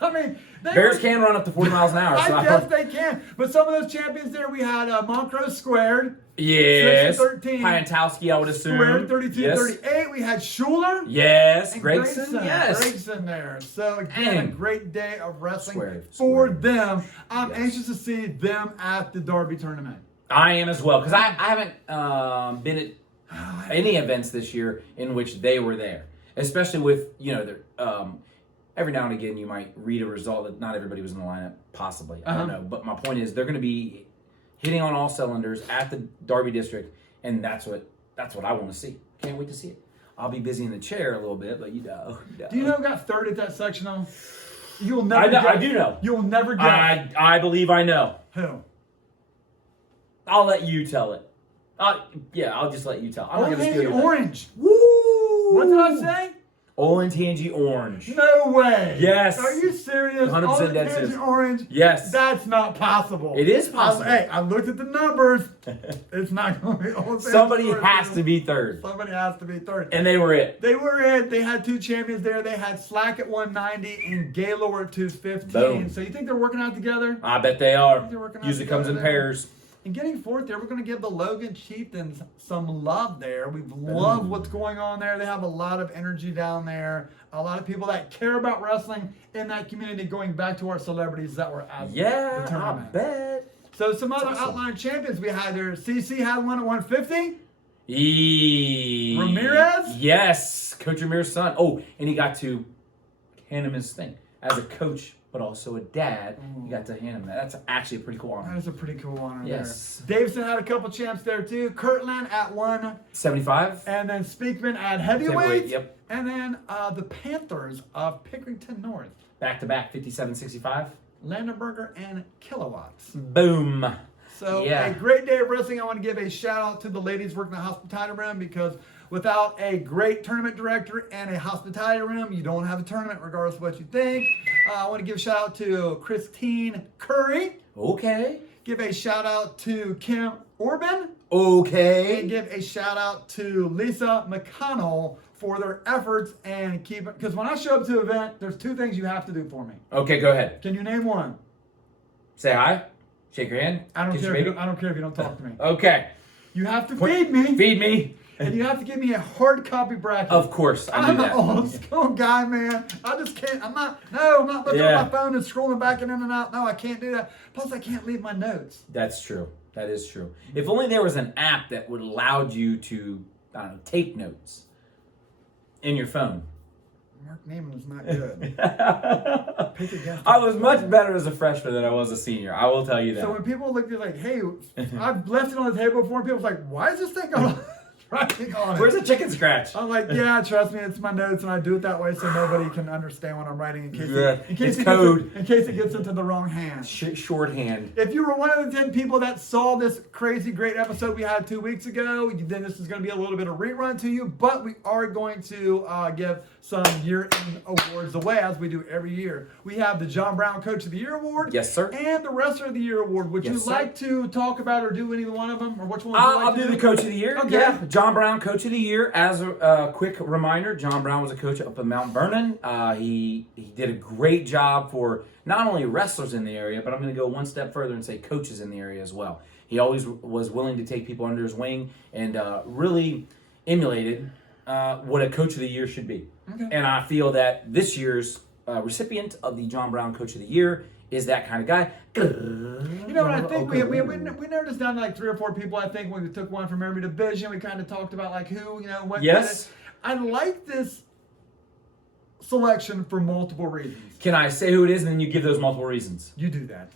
I mean, Bears can run up to 40 miles an hour. So I guess they can. But some of those champions there, we had Montrose squared. Yes. 6-13. Piantowski, I would assume. Squared 32 Yes. 38. We had Schuler. Yes. And Gregson. Yes. Gregson there. So again, Dang. a great day of wrestling Squared. for Squared. them. I'm Yes. anxious to see them at the Derby tournament. I am as well. Because I haven't been at any events this year in which they were there. Especially with, every now and again you might read a result that not everybody was in the lineup. Possibly. I don't know. But my point is they're going to be hitting on all cylinders at the Derby District. And that's what I want to see. Can't wait to see it. I'll be busy in the chair a little bit, but Do you know who got third at that sectional? You'll never I know, guess. I do know. You'll never guess. I believe I know. Who? I'll let you tell it. I'll just let you tell. I'm not going to steal your Orange. Woo! What did I say? Olentangy Orange. No way. Yes. Are you serious? 100% dead Orange serious. Orange? Yes. That's not possible. It is possible. Hey, I looked at the numbers. It's not going to be Old Somebody has to be third. Somebody has to be third. And they were it. They were it. They had 2 champions there. They had Slack at 190 and Gaylor at 215. Boom. So you think they're working out together? I bet they are. They're working out Usually comes in together there. pairs. And getting fourth there, we're going to give the Logan Chieftains some love there. We've loved what's going on there. They have a lot of energy down there. A lot of people that care about wrestling in that community, going back to our celebrities that were at the Yeah, I tournament. bet. So some other That's awesome. outline champions we had there. CC had one at 150. E. Ramirez? Yes. Coach Ramirez's son. Oh, and he got to hand him his thing. As a coach, but also a dad, he got to hand him that. That's actually a pretty cool honor. That is a pretty cool honor Yes. there. Davison had a couple champs there too. Kirtland at 1. 75? And then Speakman at heavyweight. Heavyweight, yep. And then the Panthers of Pickerington North. Back-to-back 57-65? Landenberger and Kilowatts. Boom. So Yeah. a great day of wrestling. I want to give a shout out to the ladies working the hospitality room, because without a great tournament director and a hospitality room, you don't have a tournament regardless of what you think. I want to give a shout out to Christine Curry. Okay. Give a shout out to Kim Orban. And Okay. give a shout out to Lisa McConnell for their efforts and keep it. Because when I show up to an event, there's 2 things you have to do for me. Okay, go ahead. Can you name one? Say hi. Shake your hand. I don't Kiss care. your If you baby. don't, I don't care if you don't talk to me. Okay. You have to feed me. Feed me. And you have to give me a hard copy bracket. Of course, I I'm do an that. old school guy, man. I just can't. I'm not looking Yeah. at my phone and scrolling back and in and out. No, I can't do that. Plus, I can't leave my notes. That's true. That is true. If only there was an app that would allow you to, I don't know, take notes in your phone. Mark Neiman is not good. Pick against I was much better as a freshman than I was a senior. I will tell you that. So when people look, they're like, "Hey, I've left it on the table before," and people's like, "Why is this thing going on?" writing on it. Where's the chicken scratch? I'm like, yeah, trust me, it's my notes, and I do it that way so nobody can understand what I'm writing in case It's code. In case it gets into the wrong hands. Shorthand. If you were one of the 10 people that saw this crazy great episode we had 2 weeks ago, then this is going to be a little bit of rerun to you, but we are going to give some year-end awards away as we do every year. We have the John Brown Coach of the Year Award. Yes, sir. And the Wrestler of the Year Award. Would you like to talk about or do any one of them? Or which one would you like I'll to do the Coach of the Year. Okay. Yeah, John Brown Coach of the Year. As a quick reminder, John Brown was a coach up in Mount Vernon. He did a great job for not only wrestlers in the area, but I'm going to go one step further and say coaches in the area as well. He always was willing to take people under his wing and really emulated what a Coach of the Year should be. Okay. And I feel that this year's recipient of the John Brown Coach of the Year is that kind of guy. You know what I think? We narrowed this down to like 3 or 4 people. I think when we took one from every division, we kind of talked about like who, what. Yes. I like this selection for multiple reasons. Can I say who it is and then you give those multiple reasons? You do that.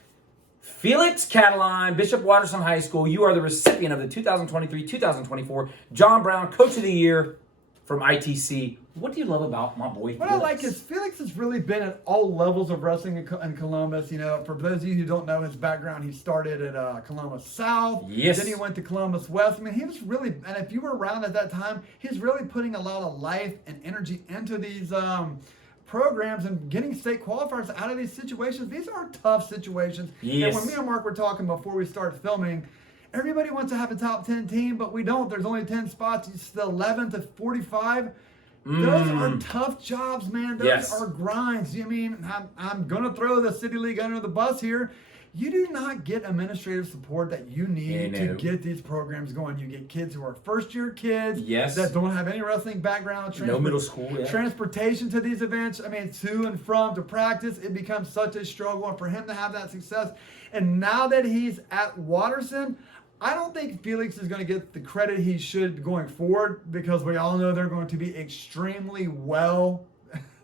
Felix Cataline, Bishop Watterson High School, you are the recipient of the 2023-2024 John Brown Coach of the Year from ITC. What do you love about my boy Felix? What I like is Felix has really been at all levels of wrestling in Columbus. For those of you who don't know his background, he started at Columbus South. Yes. Then he went to Columbus West. I mean, he was really, and if you were around at that time, he's really putting a lot of life and energy into these programs and getting state qualifiers out of these situations. These are tough situations. Yes. And when me and Mark were talking before we started filming, everybody wants to have a top 10 team, but we don't. There's only 10 spots. It's the 11 to 45. Those are tough jobs, man. Those are grinds. I'm going to throw the City League under the bus here. You do not get administrative support that you need to get these programs going. You get kids who are first-year kids that don't have any wrestling background. No middle school. Yeah. Transportation to these events, to and from to practice, it becomes such a struggle. And for him to have that success, and now that he's at Watterson, I don't think Felix is going to get the credit he should going forward because we all know they're going to be extremely well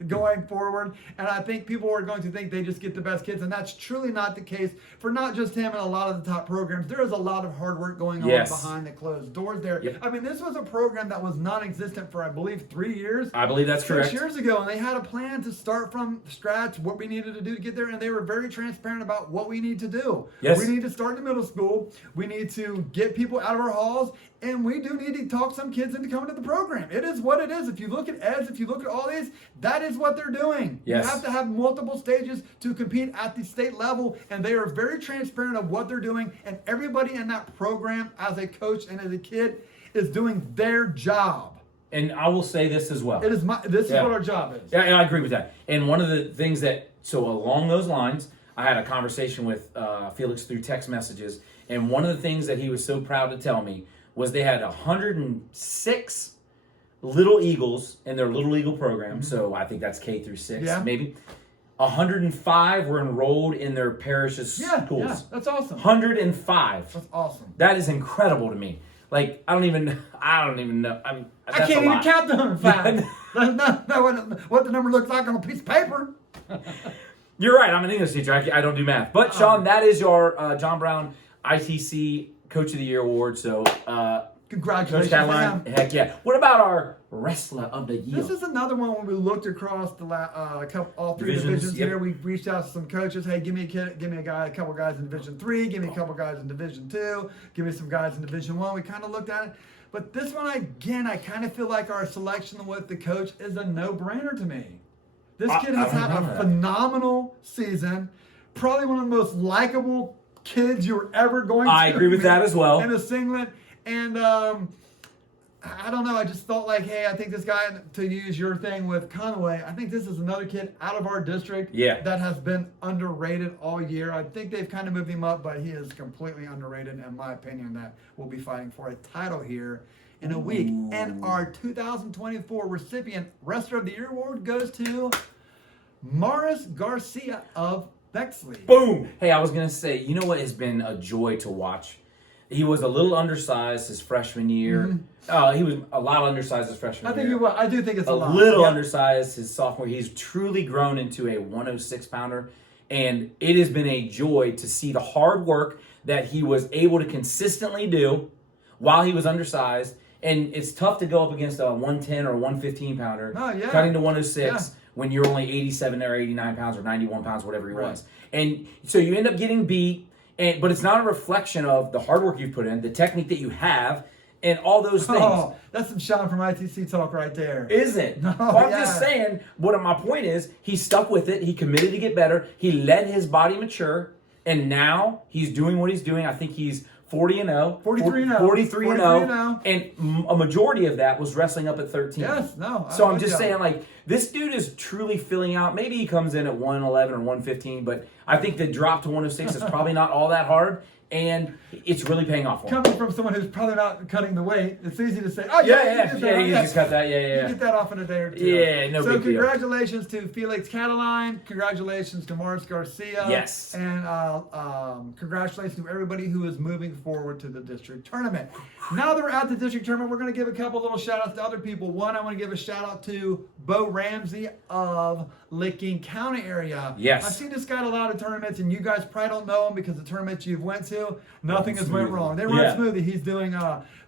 going forward. And I think people are going to think they just get the best kids. And that's truly not the case for not just him and a lot of the top programs. There is a lot of hard work going on behind the closed doors there. Yep. This was a program that was non-existent for, I believe, 3 years. I believe that's correct. 6 years ago. And they had a plan to start from scratch, what we needed to do to get there. And they were very transparent about what we need to do. Yes. We need to start in the middle school. We need to get people out of our halls. And we do need to talk some kids into coming to the program. It is what it is. If you look at Eds, if you look at all these, that is what they're doing. Yes. You have to have multiple stages to compete at the state level, and they are very transparent of what they're doing. And everybody in that program, as a coach and as a kid, is doing their job. And I will say this as well. This is what our job is. Yeah, and I agree with that. And one of the things so along those lines, I had a conversation with Felix through text messages, and one of the things that he was so proud to tell me was they had 106 Little Eagles in their Little Eagle program. So I think that's K through 6, maybe. 105 were enrolled in their parish's schools. Yeah, that's awesome. 105. That's awesome. That is incredible to me. Like, I don't even know. I can't even count the 105. That's not what the number looks like on a piece of paper. You're right. I'm an English teacher. I don't do math. But, Sean, that is your John Brown ITC Coach of the Year award. So, congratulations. Coach Cataline, heck yeah. What about our Wrestler of the Year? This is another one when we looked across all three divisions here. We reached out to some coaches. Hey, give me a couple guys in Division 3. Give me a couple guys in Division 2. Give me some guys in Division 1. We kind of looked at it. But this one, again, I kind of feel like our selection with the coach is a no-brainer to me. This kid has had a phenomenal season. Probably one of the most likable kids you're ever going to I agree with that as well. In a singlet. And I don't know. I just felt like, hey, I think this guy, to use your thing with Conway, I think this is another kid out of our district that has been underrated all year. I think they've kind of moved him up, but he is completely underrated, in my opinion, that we'll be fighting for a title here in a week. And our 2024 recipient, Wrestler of the Year award, goes to Morris Garcia of Bexley. Boom! Hey, I was going to say, you know what has been a joy to watch? He was a little undersized his freshman year. He was a lot undersized his freshman year. I do think it's a lot. A little undersized his sophomore. He's truly grown into a 106-pounder. And it has been a joy to see the hard work that he was able to consistently do while he was undersized And it's tough to go up against a 110 or 115 pounder, cutting to 106 when you're only 87 or 89 pounds or 91 pounds, whatever he was. And so you end up getting beat, but it's not a reflection of the hard work you've put in, the technique that you have, and all those things. Oh, that's some Sean from ITC talk right there. Is it? No, well, I'm just saying, what my point is, he stuck with it. He committed to get better. He let his body mature, and now he's doing what he's doing. I think he's 40-0. 43-0. 43-0. And a majority of that was wrestling up at 13. Yes, no. So I'm just saying, like, this dude is truly filling out. Maybe he comes in at 111 or 115, but I think the drop to 106 is probably not all that hard. And it's really paying off for him. Coming from someone who's probably not cutting the weight, it's easy to say, you just cut that, You get that off in a day or two. Yeah, no big deal. So congratulations to Felix Cataline, congratulations to Morris Garcia. Yes. And congratulations to everybody who is moving forward to the district tournament. Now that we're at the district tournament, we're going to give a couple little shout outs to other people. One, I want to give a shout out to Bo Ramsey of Licking County area. Yes. I've seen this guy at a lot of tournaments, and you guys probably don't know him because the tournaments you've went to, nothing has went wrong. They run smoothly. He's doing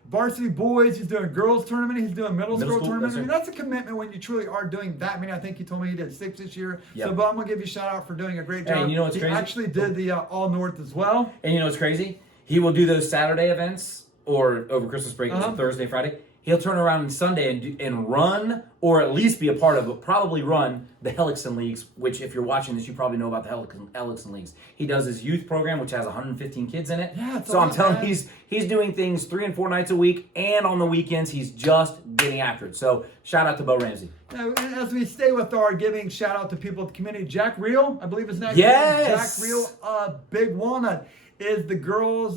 varsity boys, he's doing girls tournament, he's doing middle school tournament. I mean, that's a commitment when you truly are doing that many. I think he told me he did 6 this year. So, Bo, I'm going to give you a shout out for doing a great job. And you know what's crazy? He actually did the All North as well. And you know what's crazy? He will do those Saturday events or over Christmas break, it's a Thursday, Friday. He'll turn around on Sunday and run, or at least be a part of, but probably run the Helixson Leagues, which if you're watching this, you probably know about the Helixson Leagues. He does his youth program, which has 115 kids in it. Yeah, so I'm telling you, he's doing things 3 and 4 nights a week, and on the weekends, he's just getting after it. So shout out to Bo Ramsey. Now, as we stay with our giving shout out to people at the community, Jack Reel, I believe his name. Yes. Jack Reel, Big Walnut, is the girls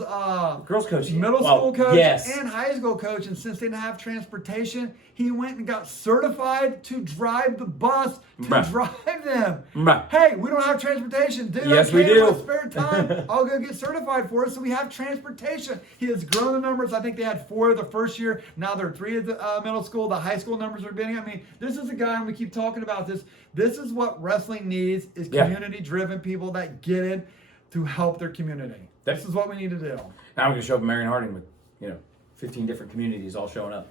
coach, middle school coach, yes, and high school coach. And since they didn't have transportation, he went and got certified to drive the bus to drive them. Hey, we don't have transportation, dude. Yes, we do. With spare time, I'll go get certified for us. So we have transportation. He has grown the numbers. I think they had 4 the first year. Now they're 3 at the middle school. The high school numbers are getting. I mean, this is a guy, and we keep talking about this. This is what wrestling needs: is community-driven people that get it to help their community. This is what we need to do. Now we're going to show up in Marion Harding with, 15 different communities all showing up.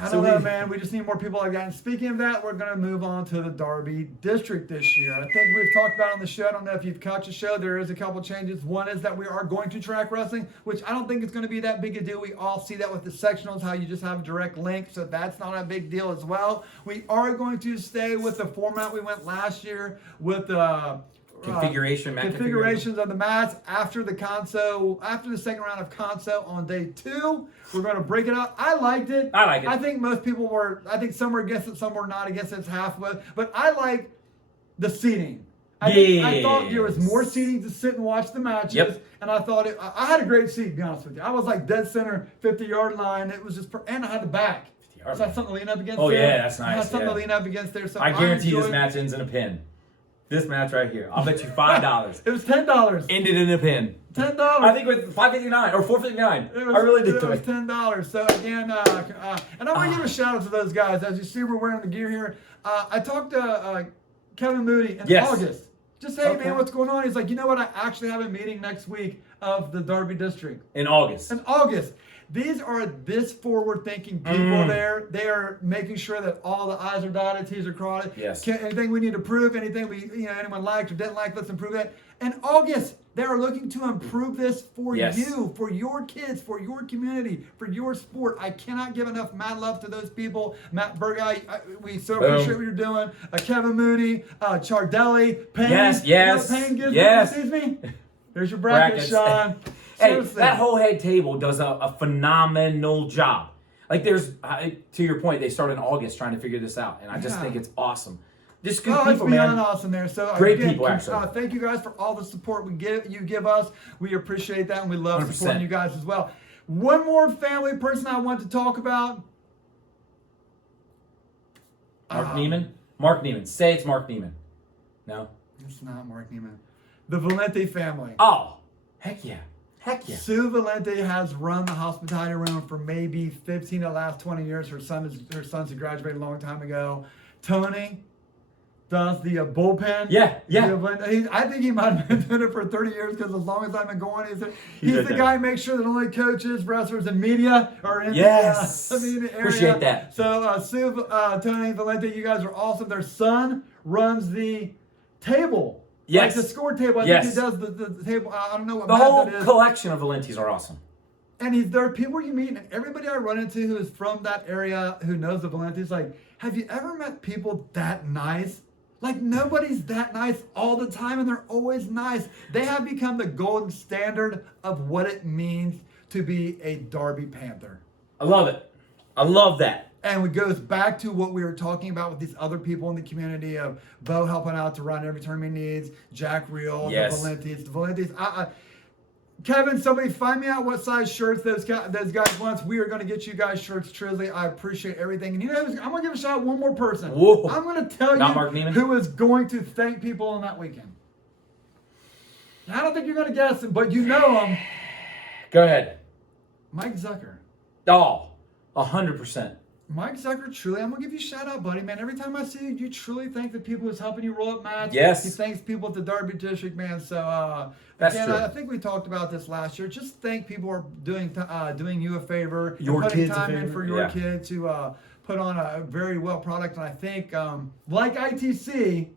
I don't know, man. We just need more people like that. And speaking of that, we're going to move on to the Darby District this year. I think we've talked about on the show. I don't know if you've caught the show. There is a couple changes. One is that we are going to track wrestling, which I don't think it's going to be that big a deal. We all see that with the sectionals, how you just have a direct link. So that's not a big deal as well. We are going to stay with the format we went last year with the configurations of the mats after the second round of Conso on day 2. We're going to break it up. I liked it. I think most people were. I think some were against it, some were not against it. It's half of it. But I like the seating. I thought there was more seating to sit and watch the matches, and I thought I had a great seat. To be honest with you, I was like dead center, 50-yard line. It was just, and I had the back. So I had something to lean up against. Oh there. yeah, that's nice. I had something to lean up against there. So I guarantee this match ends in a pin. This match right here, I'll bet you $5. It was $10. Ended in a pin. $10. I think with $5.59 or $4.59. I really did. It was $10. So again, and I want to give a shout out to those guys. As you see, we're wearing the gear here. I talked to Kevin Moody in August. Just hey man, what's going on? He's like, you know what? I actually have a meeting next week of the Darby District in August. These are this forward-thinking people there. They are making sure that all the I's are dotted, T's are crossed. Yes. Anything we need to prove, anything anyone liked or didn't like, let's improve that. In August, they are looking to improve this for you, for your kids, for your community, for your sport. I cannot give enough mad love to those people. Matt Burguy, we so appreciate what you're doing. Kevin Moody, Chardelli, Payne. Yes. You know what Payne gives me? Excuse me? There's your bracket, Sean. Hey, that whole head table does a phenomenal job. Like to your point, they started in August trying to figure this out, and I just think it's awesome. Just good people, man. It's beyond awesome there. So great people, actually. Thank you guys for all the support you give us. We appreciate that, and we love 100%. Supporting you guys as well. One more family person I want to talk about. Mark Neiman? Mark Neiman. Say it's Mark Neiman. No? It's not Mark Neiman. The Valente family. Oh, heck yeah. Heck yeah. Sue Valente has run the hospitality room for maybe 15 of the last 20 years. Her sons had graduated a long time ago. Tony, does the bullpen. Yeah. I think he might have been doing it for 30 years because as long as I've been going, he's right the there. guy who makes sure that only coaches, wrestlers, and media are in Yes. the media area. Appreciate that. So Sue, Tony, Valente, you guys are awesome. Their son runs the table. Yes. Like the score table. I think he does the table. I don't know what The whole that is. collection of Valentes are awesome. And there are people you meet, and everybody I run into who is from that area who knows the Valentes, like, have you ever met people that nice? Like, nobody's that nice all the time, and they're always nice. They have become the golden standard of what it means to be a Derby Panther. I love it. I love that. And it goes back to what we were talking about with these other people in the community of Bo helping out to run every tournament he needs, Jack Reel, Yes. the Valentes. Kevin, somebody find me out what size shirts those guys want. We are going to get you guys shirts, Trisley. I appreciate everything. And you know, I'm going to give a shout out one more person. Whoa. I'm going to tell Not Mark Neiman? who is going to thank people on that weekend. I don't think you're going to guess him, but you know him. Go ahead. Mike Zucker. Oh, 100%. Mike Zucker, truly, I'm going to give you a shout out, buddy, man. Every time I see you, you truly thank the people who's helping you roll up mats. Yes. He thanks people at the Derby District, man. So, That's again, true. I think we talked about this last year. Just thank people who are doing you a favor. Your putting kids a time in favor. for your Yeah. kid to put on a very well product. And I think, like ITC,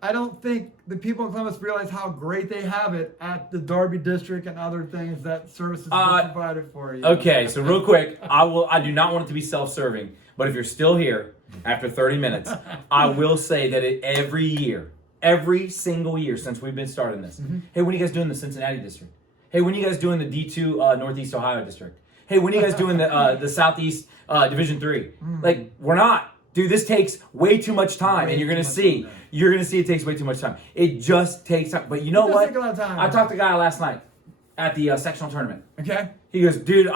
I don't think the people in Columbus realize how great they have it at the Derby District and other things that services are provided for you. Okay, so real quick, I do not want it to be self-serving, but if you're still here after 30 minutes, I will say that every single year since we've been starting this, hey, when are you guys doing the Cincinnati District? Hey, when are you guys doing the D2 Northeast Ohio District? Hey, when are you guys doing the Southeast Division 3? Like, we're not. Dude, this takes way too much time, and you're gonna see it takes way too much time. It just takes time. But you know what? Take a lot of time. I talked to a guy last night at the sectional tournament. Okay. He goes, dude,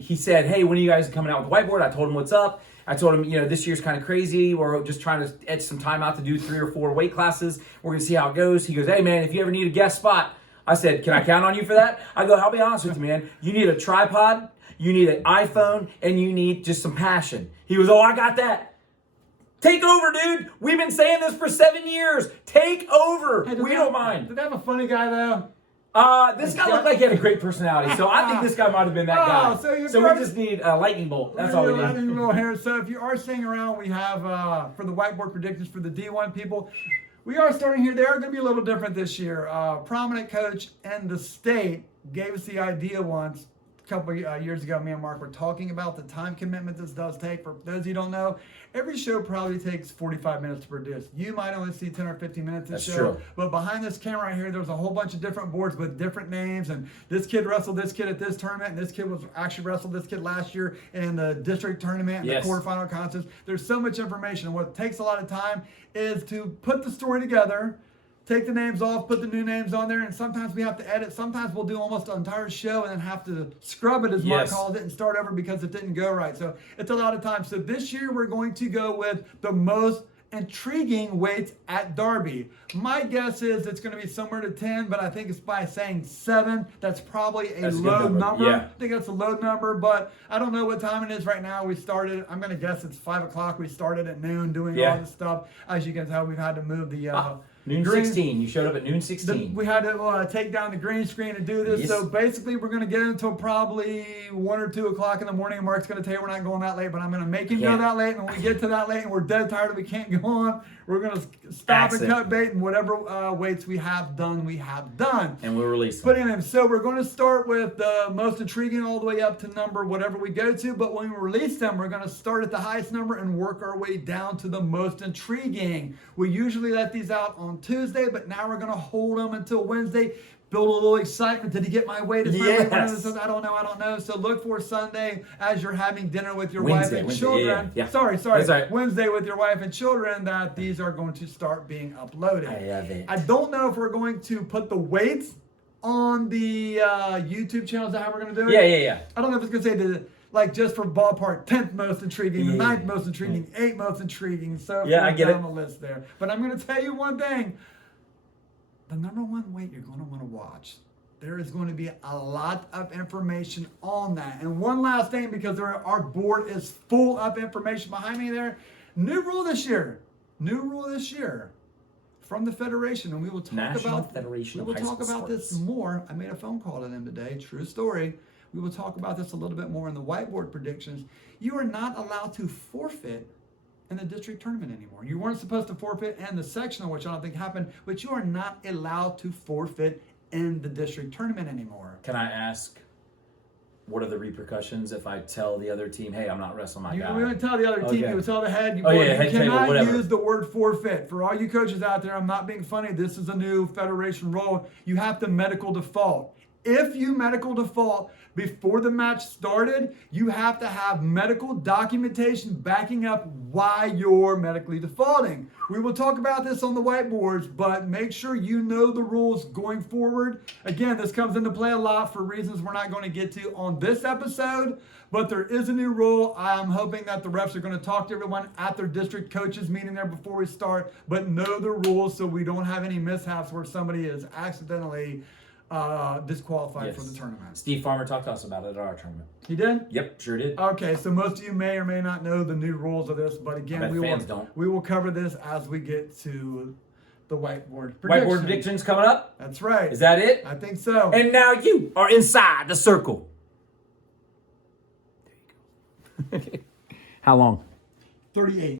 he said, hey, when are you guys coming out with the whiteboard? I told him what's up. I told him, this year's kind of crazy. We're just trying to edge some time out to do 3 or 4 weight classes. We're going to see how it goes. He goes, hey, man, if you ever need a guest spot, I said, can I count on you for that? I go, I'll be honest with you, man. You need a tripod, you need an iPhone, and you need just some passion. He goes, oh, I got that. Take over, dude. We've been saying this for 7 years. Take over. Hey, we don't mind. Did they have a funny guy, though? This guy looked like he had a great personality, so I think this guy might have been that guy. So we just need a lightning bolt. That's all we need. So if you are staying around, we have for the whiteboard predictions for the D1 people. We are starting here. They are going to be a little different this year. Prominent coach in the state gave us the idea once. A couple of years ago, me and Mark were talking about the time commitment this does take. For those of you who don't know, every show probably takes 45 minutes to produce. You might only see 10 or 15 minutes of show. True. But behind this camera right here, there's a whole bunch of different boards with different names. And this kid wrestled this kid at this tournament. And this kid was actually wrestled this kid last year in the district tournament and the quarterfinal contests. There's so much information. What takes a lot of time is to put the story together, take the names off, put the new names on there, and sometimes we have to edit. Sometimes we'll do almost an entire show and then have to scrub it, as Mark called it, and start over because it didn't go right. So it's a lot of time. So this year we're going to go with the most intriguing weights at Derby. My guess is it's going to be somewhere to 10, but I think it's by saying 7. That's probably a low number. Yeah. I think that's a low number, but I don't know what time it is right now. We started, I'm going to guess it's 5 o'clock. We started at noon doing all this stuff. As you can tell, we've had to move the... Noon 16. You showed up at noon 16. We had to take down the green screen and do this. Yes. So basically, we're going to get until probably 1 or 2 o'clock in the morning. And Mark's going to tell you we're not going that late, but I'm going to make him go that late. And when we get to that late and we're dead tired and we can't go on, we're going to stop and cut bait, and whatever weights we have done, we have done. And we'll release them. Put in them. So we're going to start with the most intriguing all the way up to number whatever we go to. But when we release them, we're going to start at the highest number and work our way down to the most intriguing. We usually let these out on Tuesday, but now we're going to hold them until Wednesday. Build a little excitement. Did he get my weight? Is my weight one of those? I don't know. So look for Sunday as you're having dinner with your wife and children. Sorry. Wednesday with your wife and children, that these are going to start being uploaded. I love it. I don't know if we're going to put the weights on the YouTube channel. Is that how we're going to do it? Yeah. I don't know if it's going to say like just for ballpark, 10th most intriguing, the 9th most intriguing, 8th most intriguing. So I get down the list there. But I'm going to tell you one thing. The number one weight you're going to want to watch. There is going to be a lot of information on that. And one last thing, because our board is full of information behind me there. New rule this year. New rule this year from the federation, and we will talk National about Federation we of will High talk School about this Sports. more. I made a phone call to them today. True story. We will talk about this a little bit more in the whiteboard predictions. You are not allowed to forfeit in the district tournament anymore. You weren't supposed to forfeit in the sectional, which I don't think happened, but you are not allowed to forfeit in the district tournament anymore. Can I ask, what are the repercussions if I tell the other team, hey, I'm not wrestling my You guy? we would tell the other team, Okay. you would tell the head, you, Oh, board, yeah, you head table, cannot whatever. use the word forfeit. For all you coaches out there, I'm not being funny. This is a new federation rule. You have to medical default. If you medical default before the match started, you have to have medical documentation backing up why you're medically defaulting. We will talk about this on the whiteboards, but make sure you know the rules going forward. Again, this comes into play a lot for reasons we're not going to get to on this episode, but there is a new rule. I'm hoping that the refs are going to talk to everyone at their district coaches meeting there before we start, but know the rules so we don't have any mishaps where somebody is accidentally disqualified for the tournament. Steve Farmer talked to us about it at our tournament. He did? Yep, sure did. Okay, so most of you may or may not know the new rules of this, but again, I bet fans don't. we will cover this as we get to the whiteboard predictions. Whiteboard predictions coming up. That's right. Is that it? I think so. And now you are inside the circle. There you go. How long? 38.